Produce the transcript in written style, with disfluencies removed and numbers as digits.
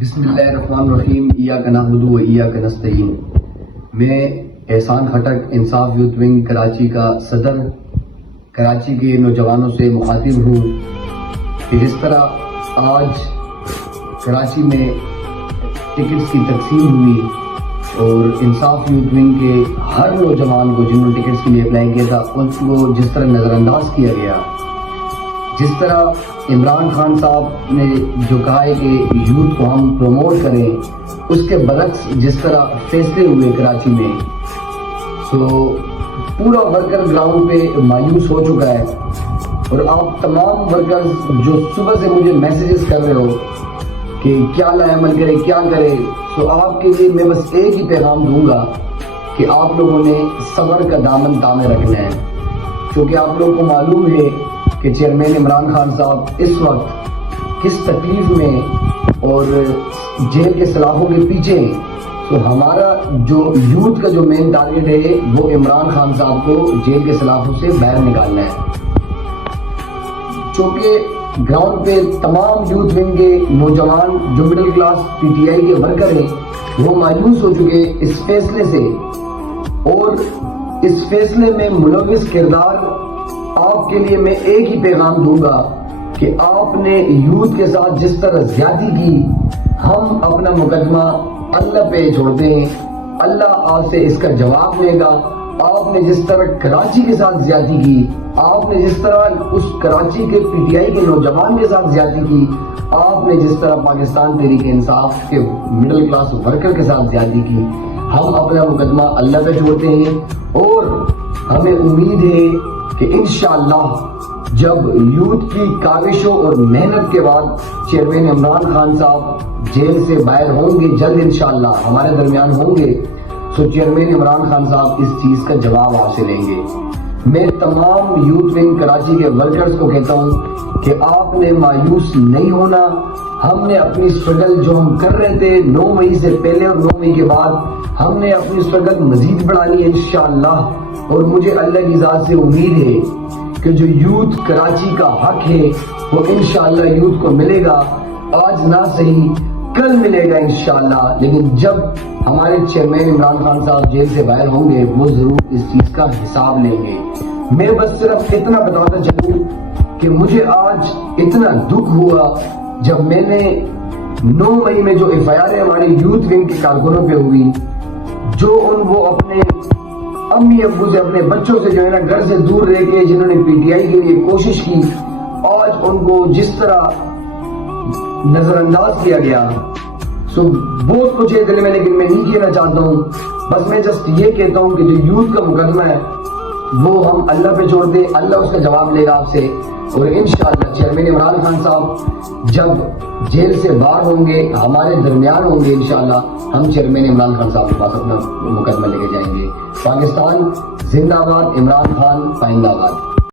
بسم اللہ الرحمن الرحیم ایاک نعبد و ایاک نستعین۔ میں احسان خٹک انصاف یوتھ ونگ کراچی کا صدر کراچی کے نوجوانوں سے مخاطب ہوں کہ جس طرح آج کراچی میں ٹکٹس کی تقسیم ہوئی اور انصاف یوتھ ونگ کے ہر نوجوان کو جنہوں نے ٹکٹس کے لیے اپلائی کیا تھا ان کو جس طرح نظر انداز کیا گیا، جس طرح عمران خان صاحب نے جو کہا ہے کہ یوتھ کو ہم پروموٹ کریں، اس کے برعکس جس طرح فیصلے ہوئے کراچی میں، تو پورا ورکر گراؤنڈ پہ مایوس ہو چکا ہے۔ اور آپ تمام ورکرز جو صبح سے مجھے میسیجز کر رہے ہو کہ کیا لائے عمل کرے کیا کرے، تو آپ کے لیے میں بس ایک ہی پیغام دوں گا کہ آپ لوگوں نے صبر کا دامن تامے رکھنا ہے، کیونکہ آپ لوگوں کو معلوم ہے کہ چیئرمین عمران خان صاحب اس وقت کس تکلیف میں اور جیل کے سلاخوں کے پیچھے ہیں۔ تو ہمارا جو یوتھ کا جو مین ٹارگٹ ہے وہ عمران خان صاحب کو جیل کے سلاخوں سے باہر نکالنا ہے، چونکہ گراؤنڈ پہ تمام یوتھ ونگ کے نوجوان جو middle class P T I کے ورکر ہیں وہ مایوس ہو چکے اس فیصلے سے، اور اس فیصلے میں ملوث کردار آپ کے لیے میں ایک ہی پیغام دوں گا کہ آپ نے یوتھ کے ساتھ جس طرح زیادتی کی، ہم اپنا مقدمہ اللہ پہ چھوڑتے ہیں، اللہ آپ سے اس کا جواب لے گا۔ آپ نے جس طرح کراچی کے ساتھ زیادتی کی، آپ نے جس طرح اس کراچی کے پی ٹی آئی کے نوجوان کے ساتھ زیادتی کی، آپ نے جس طرح پاکستان تحریک انصاف کے مڈل کلاس ورکر کے ساتھ زیادتی کی، ہم اپنا مقدمہ اللہ پہ چھوڑتے ہیں، اور ہمیں امید ہے کہ انشاءاللہ جب یوتھ کی کاوشوں اور محنت کے بعد چیئرمین عمران خان صاحب جیل سے باہر ہوں گے، جلد انشاءاللہ ہمارے درمیان ہوں گے، تو چیئرمین عمران خان صاحب اس چیز کا جواب آپ سے لیں گے۔ میں تمام یوتھ ونگ کراچی کے ورکرز کو کہتا ہوں کہ آپ نے مایوس نہیں ہونا۔ ہم نے اپنی اسٹرگل جو ہم کر رہے تھے 9 مئی سے پہلے اور 9 مئی کے بعد، ہم نے اپنی اسٹرگل مزید بڑھانی ہے انشاءاللہ، اور مجھے اللہ کی ذات سے امید ہے کہ جو یوتھ کراچی کا حق ہے وہ انشاءاللہ یوتھ کو ملے گا، آج نہ صحیح کل ملے گا انشاءاللہ، لیکن جب ہمارے چیئرمین عمران خان صاحب جیل سے باہر ہوں گے وہ ضرور اس چیز کا حساب لیں گے۔ میں بس صرف اتنا بتاتا چلوں کہ مجھے آج اتنا دکھ ہوا جب میں نے 9 مئی میں جو ایف آئی آر ہمارے یوتھ ونگ کے کارکنوں پہ ہوئی، جو وہ اپنے امی ابو سے اپنے بچوں سے جو ہے نا گھر سے دور رہ کے جنہوں نے پی ٹی آئی کے لیے کوشش کی، آج ان کو جس طرح نظر انداز کیا گیا، سو بہت کچھ ہے دل میں، لیکن میں نہیں کہنا چاہتا ہوں، بس میں جسٹ یہ کہتا ہوں کہ جو یوتھ کا مقدمہ ہے وہ ہم اللہ پہ چھوڑ دیں، اللہ اس کا جواب لے گا آپ سے، اور انشاءاللہ چیئرمین عمران خان صاحب جب جیل سے باہر ہوں گے ہمارے درمیان ہوں گے، انشاءاللہ ہم چیئرمین عمران خان صاحب کے پاس اپنا مقدمہ لے کے جائیں گے۔ پاکستان زندہ باد، عمران خان پائندہ باد۔